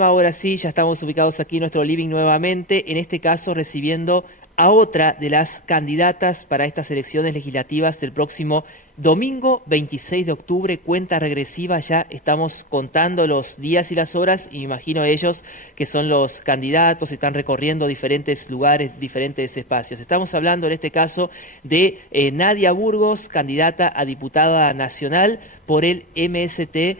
Ahora sí, ya estamos ubicados aquí en nuestro living nuevamente, en este caso recibiendo a otra de las candidatas para estas elecciones legislativas del próximo domingo 26 de octubre, cuenta regresiva, ya estamos contando los días y las horas, y me imagino ellos que son los candidatos, están recorriendo diferentes lugares, diferentes espacios. Estamos hablando en este caso de Nadia Burgos, candidata a diputada nacional por el MST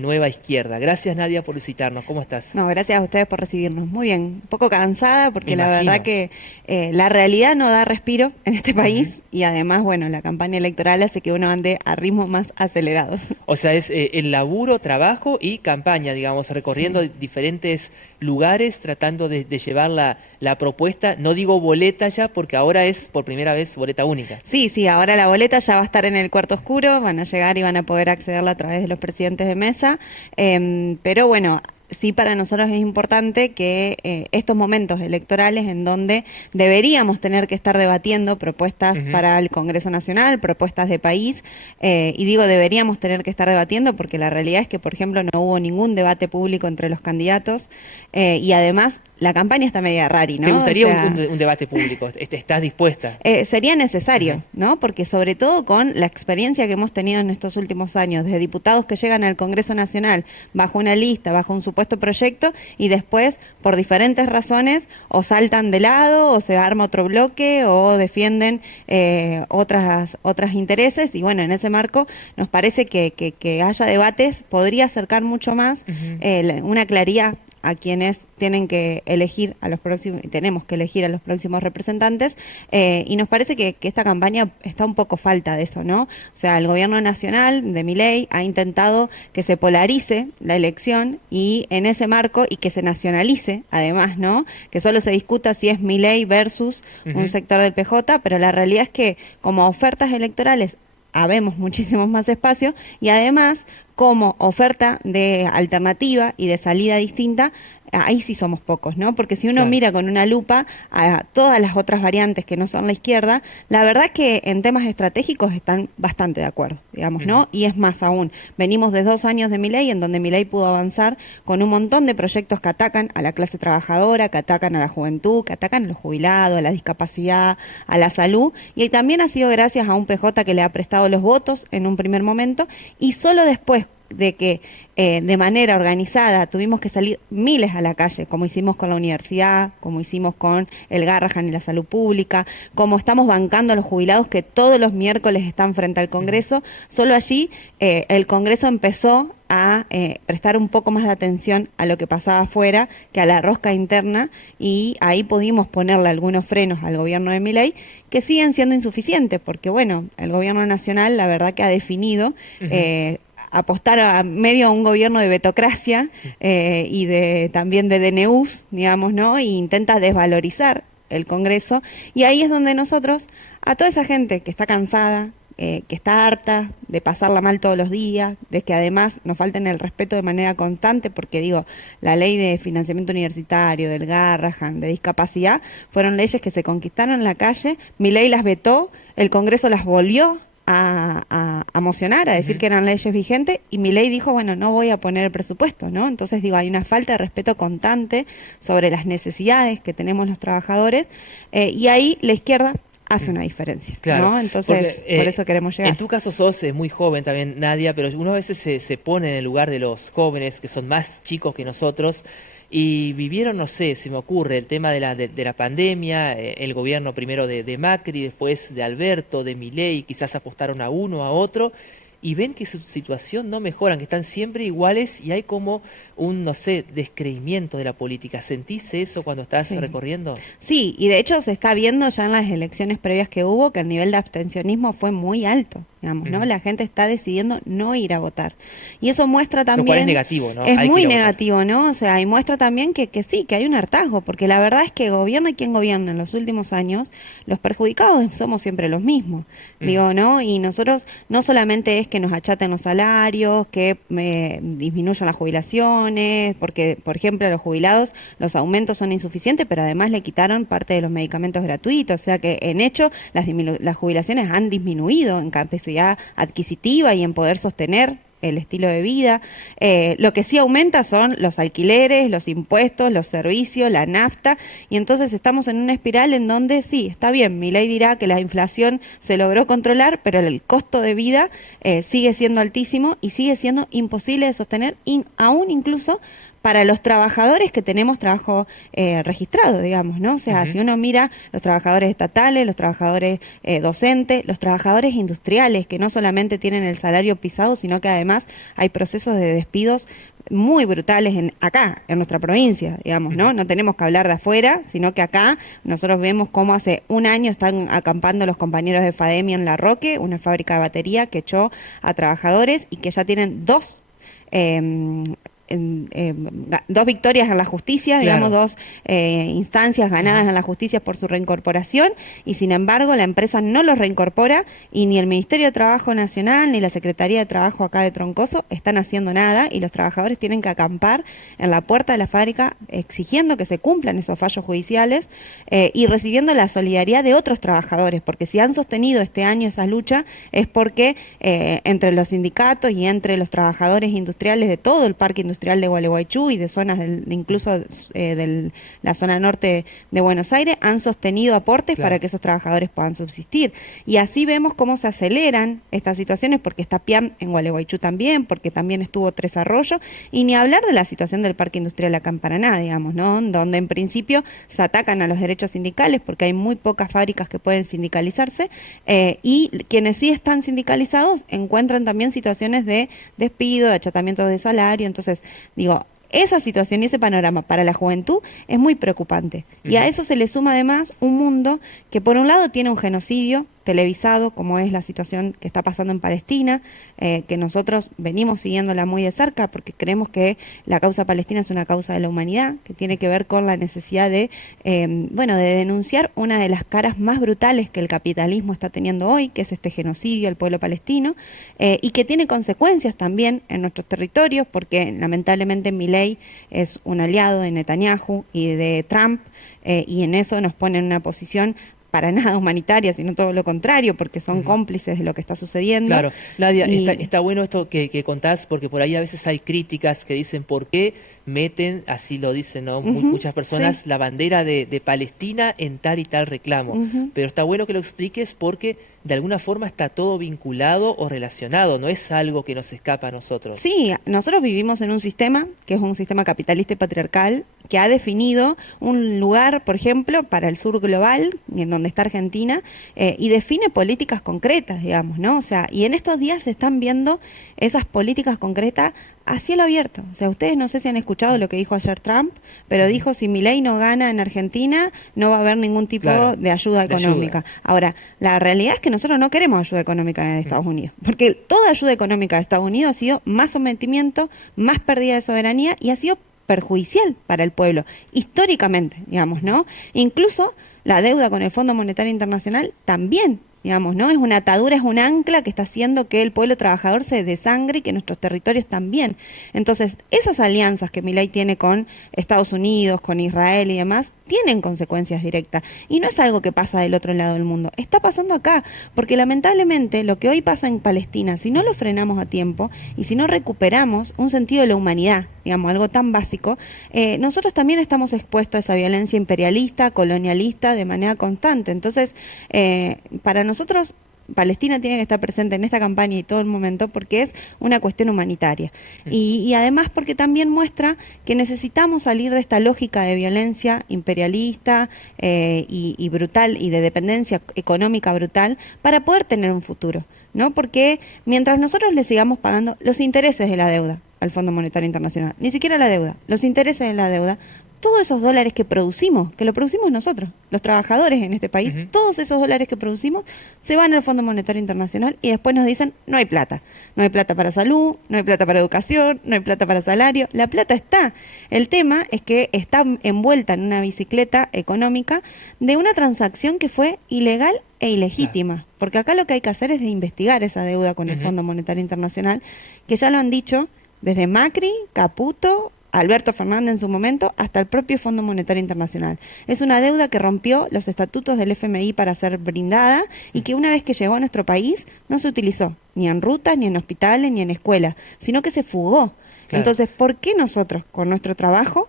Nueva Izquierda. Gracias, Nadia, por visitarnos. ¿Cómo estás? No, gracias a ustedes por recibirnos. Muy bien, un poco cansada porque la verdad que la realidad no da respiro en este país y además, bueno, la campaña electoral hace que uno ande a ritmos más acelerados. O sea, es el laburo, trabajo y campaña, digamos, recorriendo diferentes lugares, tratando de llevar la propuesta. No digo boleta ya, porque ahora es por primera vez boleta única. Sí, sí, ahora la boleta ya va a estar en el cuarto oscuro, van a llegar y van a poder accederla a través de los presidentes de mesa, pero bueno, sí, para nosotros es importante que estos momentos electorales en donde deberíamos tener que estar debatiendo propuestas para el Congreso Nacional, propuestas de país, y digo deberíamos tener que estar debatiendo porque la realidad es que, por ejemplo, no hubo ningún debate público entre los candidatos y además la campaña está media rari, ¿no? ¿Te gustaría o sea, un debate público? ¿Estás dispuesta? Sería necesario, ¿no? Porque sobre todo con la experiencia que hemos tenido en estos últimos años de diputados que llegan al Congreso Nacional bajo una lista, bajo un supuesto proyecto y después por diferentes razones o saltan de lado o se arma otro bloque o defienden otras intereses y bueno, en ese marco nos parece que haya debates podría acercar mucho más una claridad a quienes tienen que elegir a los próximos, tenemos que elegir a los próximos representantes, y nos parece que esta campaña está un poco falta de eso, ¿no? O sea, el gobierno nacional de Milei ha intentado que se polarice la elección y en ese marco, y que se nacionalice, además, ¿no? Que solo se discuta si es Milei versus un sector del PJ, pero la realidad es que como ofertas electorales habemos muchísimos más espacios y además como oferta de alternativa y de salida distinta, ahí sí somos pocos, ¿no? Porque si uno mira con una lupa a todas las otras variantes que no son la izquierda, la verdad que en temas estratégicos están bastante de acuerdo, digamos, ¿no? Y es más aún, venimos de 2 años de Milei, en donde Milei pudo avanzar con un montón de proyectos que atacan a la clase trabajadora, que atacan a la juventud, que atacan a los jubilados, a la discapacidad, a la salud, y también ha sido gracias a un PJ que le ha prestado los votos en un primer momento, y solo después de que de manera organizada tuvimos que salir miles a la calle, como hicimos con la universidad, como hicimos con el Garrahan y la salud pública, como estamos bancando a los jubilados que todos los miércoles están frente al Congreso, solo allí el Congreso empezó a prestar un poco más de atención a lo que pasaba afuera que a la rosca interna y ahí pudimos ponerle algunos frenos al gobierno de Milei que siguen siendo insuficientes porque bueno, el gobierno nacional la verdad que ha definido apostar a medio a un gobierno de betocracia y también de DNUs, digamos, ¿no? E intenta desvalorizar el Congreso. Y ahí es donde nosotros, a toda esa gente que está cansada, que está harta de pasarla mal todos los días, de que además nos falten el respeto de manera constante, porque digo, la ley de financiamiento universitario, del Garrahan, de discapacidad, fueron leyes que se conquistaron en la calle, Milei las vetó, el Congreso las volvió a mocionar, a decir que eran leyes vigentes y Milei dijo, bueno, no voy a poner el presupuesto, ¿no? Entonces digo, hay una falta de respeto constante sobre las necesidades que tenemos los trabajadores y ahí la izquierda hace una diferencia, claro, ¿no? Entonces, porque, por eso queremos llegar. En tu caso sos muy joven también, Nadia, pero uno a veces se pone en el lugar de los jóvenes que son más chicos que nosotros y vivieron, no sé, se me ocurre, el tema de la pandemia, el gobierno primero de Macri, después de Alberto, de Milei, quizás apostaron a uno, a otro, y ven que su situación no mejora, que están siempre iguales y hay como un, no sé, descreimiento de la política. ¿Sentís eso cuando estás recorriendo? Sí, y de hecho se está viendo ya en las elecciones previas que hubo que el nivel de abstencionismo fue muy alto, digamos, ¿no? La gente está decidiendo no ir a votar. Y eso muestra también... Lo cual es negativo, ¿no? Es Hay muy negativo, ¿no? O sea, y muestra también que sí, que hay un hartazgo, porque la verdad es que gobierne quien gobierna en los últimos años, los perjudicados somos siempre los mismos, digo, ¿no? Y nosotros no solamente es que nos achaten los salarios, que disminuyan las jubilaciones, porque, por ejemplo, a los jubilados los aumentos son insuficientes, pero además le quitaron parte de los medicamentos gratuitos, o sea que en hecho las jubilaciones han disminuido en capacidad adquisitiva y en poder sostener el estilo de vida. Lo que sí aumenta son los alquileres, los impuestos, los servicios, la nafta, y entonces estamos en una espiral en donde sí, está bien, Milei dirá que la inflación se logró controlar, pero el costo de vida sigue siendo altísimo y sigue siendo imposible de sostener, aún incluso para los trabajadores que tenemos trabajo registrado, digamos, ¿no? O sea, si uno mira los trabajadores estatales, los trabajadores docentes, los trabajadores industriales, que no solamente tienen el salario pisado, sino que además hay procesos de despidos muy brutales acá, en nuestra provincia, digamos, ¿no? No tenemos que hablar de afuera, sino que acá nosotros vemos cómo hace un año están acampando los compañeros de Fademia en La Roque, una fábrica de batería que echó a trabajadores y que ya tienen dos victorias en la justicia, Claro. digamos, dos instancias ganadas en la justicia por su reincorporación, y sin embargo la empresa no los reincorpora, y ni el Ministerio de Trabajo Nacional ni la Secretaría de Trabajo acá de Troncoso están haciendo nada, y los trabajadores tienen que acampar en la puerta de la fábrica exigiendo que se cumplan esos fallos judiciales y recibiendo la solidaridad de otros trabajadores, porque si han sostenido este año esa lucha es porque entre los sindicatos y entre los trabajadores industriales de todo el parque industrial de Gualeguaychú y de zonas incluso de la zona norte de Buenos Aires han sostenido aportes para que esos trabajadores puedan subsistir. Y así vemos cómo se aceleran estas situaciones, porque está PIAM en Gualeguaychú también, porque también estuvo Tres Arroyos, y ni hablar de la situación del parque industrial acá en Paraná, digamos, ¿no? Donde en principio se atacan a los derechos sindicales porque hay muy pocas fábricas que pueden sindicalizarse, y quienes sí están sindicalizados encuentran también situaciones de despido, de achatamiento de salario. Entonces, digo, esa situación y ese panorama para la juventud es muy preocupante. Y a eso se le suma además un mundo que por un lado tiene un genocidio televisado, como es la situación que está pasando en Palestina, que nosotros venimos siguiéndola muy de cerca porque creemos que la causa palestina es una causa de la humanidad, que tiene que ver con la necesidad de denunciar una de las caras más brutales que el capitalismo está teniendo hoy, que es este genocidio al pueblo palestino, y que tiene consecuencias también en nuestros territorios, porque lamentablemente Milei es un aliado de Netanyahu y de Trump, y en eso nos pone en una posición para nada humanitaria, sino todo lo contrario, porque son cómplices de lo que está sucediendo. Claro, Nadia, está bueno esto que contás, porque por ahí a veces hay críticas que dicen por qué meten, así lo dicen, ¿no? Muchas personas, la bandera de Palestina en tal y tal reclamo. Pero está bueno que lo expliques porque de alguna forma está todo vinculado o relacionado, no es algo que nos escapa a nosotros. Sí, nosotros vivimos en un sistema que es un sistema capitalista y patriarcal que ha definido un lugar, por ejemplo, para el sur global, en donde está Argentina, y define políticas concretas, digamos, ¿no? O sea, y en estos días se están viendo esas políticas concretas a cielo abierto. O sea, ustedes no sé si han escuchado lo que dijo ayer Trump, pero dijo si Milei no gana en Argentina, no va a haber ningún tipo de ayuda económica. Ahora, la realidad es que nosotros no queremos ayuda económica de Estados Unidos, porque toda ayuda económica de Estados Unidos ha sido más sometimiento, más pérdida de soberanía y ha sido perjudicial para el pueblo, históricamente, digamos, ¿no? Incluso la deuda con el Fondo Monetario Internacional también, digamos, ¿no? Es una atadura, es un ancla que está haciendo que el pueblo trabajador se desangre y que nuestros territorios también. Entonces, esas alianzas que Milei tiene con Estados Unidos, con Israel y demás, tienen consecuencias directas. Y no es algo que pasa del otro lado del mundo, está pasando acá, porque lamentablemente lo que hoy pasa en Palestina, si no lo frenamos a tiempo y si no recuperamos un sentido de la humanidad, digamos, algo tan básico, nosotros también estamos expuestos a esa violencia imperialista, colonialista, de manera constante. Entonces, para nosotros Palestina tiene que estar presente en esta campaña y todo el momento porque es una cuestión humanitaria. Y además porque también muestra que necesitamos salir de esta lógica de violencia imperialista y brutal y de dependencia económica brutal para poder tener un futuro, ¿no? Porque mientras nosotros le sigamos pagando los intereses de la deuda al Fondo Monetario Internacional, ni siquiera la deuda, los intereses de la deuda, todos esos dólares que producimos, que lo producimos nosotros, los trabajadores en este país, todos esos dólares que producimos se van al Fondo Monetario Internacional y después nos dicen, no hay plata. No hay plata para salud, no hay plata para educación, no hay plata para salario. La plata está. El tema es que está envuelta en una bicicleta económica de una transacción que fue ilegal e ilegítima. Porque acá lo que hay que hacer es de investigar esa deuda con el Fondo Monetario Internacional, que ya lo han dicho desde Macri, Caputo, Alberto Fernández en su momento, hasta el propio Fondo Monetario Internacional. Es una deuda que rompió los estatutos del FMI para ser brindada y que una vez que llegó a nuestro país no se utilizó ni en rutas, ni en hospitales, ni en escuelas, sino que se fugó. Claro. Entonces, ¿por qué nosotros, con nuestro trabajo,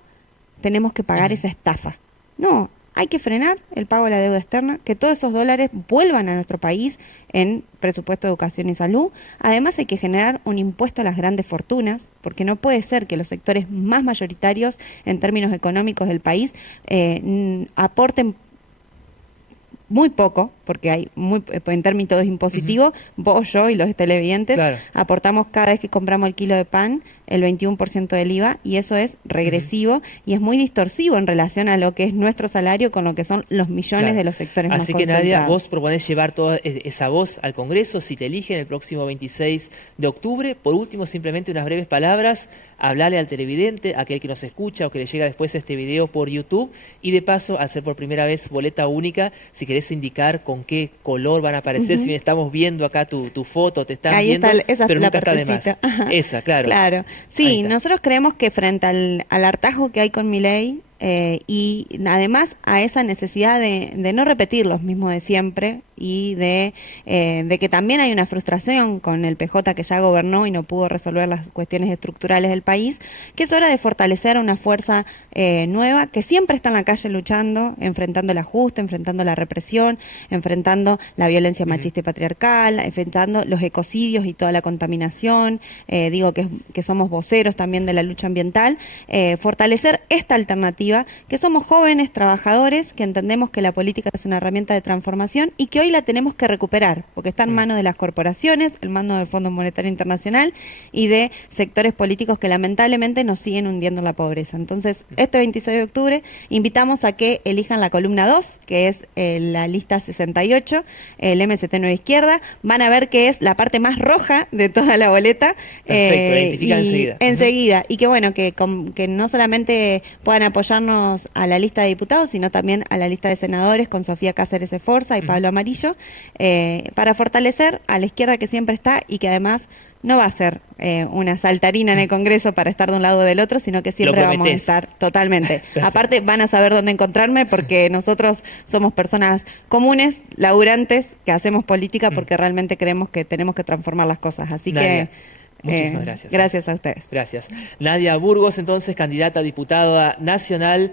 tenemos que pagar esa estafa? No, hay que frenar el pago de la deuda externa, que todos esos dólares vuelvan a nuestro país en presupuesto de educación y salud. Además hay que generar un impuesto a las grandes fortunas, porque no puede ser que los sectores más mayoritarios en términos económicos del país aporten muy poco, porque hay en términos impositivos, vos, yo y los televidentes, claro, aportamos cada vez que compramos el kilo de pan el 21% del IVA, y eso es regresivo y es muy distorsivo en relación a lo que es nuestro salario con lo que son los millones claro. de los sectores más Así que concentrados. Nadia, vos proponés llevar toda esa voz al Congreso si te eligen el próximo 26 de octubre. Por último, simplemente unas breves palabras, hablarle al televidente, a aquel que nos escucha o que le llega después este video por YouTube, y de paso, al ser por primera vez boleta única, si querés indicar con qué color van a aparecer, si bien estamos viendo acá tu foto, te están Ahí viendo, está, esa pero la nunca está de más. partecita. Ajá. Esa, claro. Claro. Ahí Sí, está. nosotros creemos que frente al hartazgo que hay con Milei, y además a esa necesidad de no repetir los mismos de siempre y de que también hay una frustración con el PJ que ya gobernó y no pudo resolver las cuestiones estructurales del país, que es hora de fortalecer una fuerza nueva que siempre está en la calle luchando, enfrentando el ajuste, enfrentando la represión, enfrentando la violencia machista y patriarcal, enfrentando los ecocidios y toda la contaminación. Digo que somos voceros también de la lucha ambiental. Fortalecer esta alternativa, que somos jóvenes trabajadores, que entendemos que la política es una herramienta de transformación y que hoy la tenemos que recuperar, porque está en manos de las corporaciones, en manos del Fondo Monetario Internacional y de sectores políticos que lamentablemente nos siguen hundiendo en la pobreza. Entonces, este 26 de octubre invitamos a que elijan la columna 2, que es la lista 68, el MST Nueva Izquierda. Van a ver que es la parte más roja de toda la boleta. Perfecto, identifica enseguida. Enseguida. Y que bueno, que no solamente puedan apoyarnos a la lista de diputados, sino también a la lista de senadores con Sofía Cáceres Esforza y Pablo Amarillo, para fortalecer a la izquierda que siempre está y que además no va a ser una saltarina en el Congreso para estar de un lado o del otro, sino que siempre vamos a estar totalmente. Aparte, van a saber dónde encontrarme, porque nosotros somos personas comunes, laburantes, que hacemos política porque realmente creemos que tenemos que transformar las cosas. Así Nadia, que muchísimas gracias. Gracias a ustedes. Gracias. Nadia Burgos, entonces, candidata a diputada nacional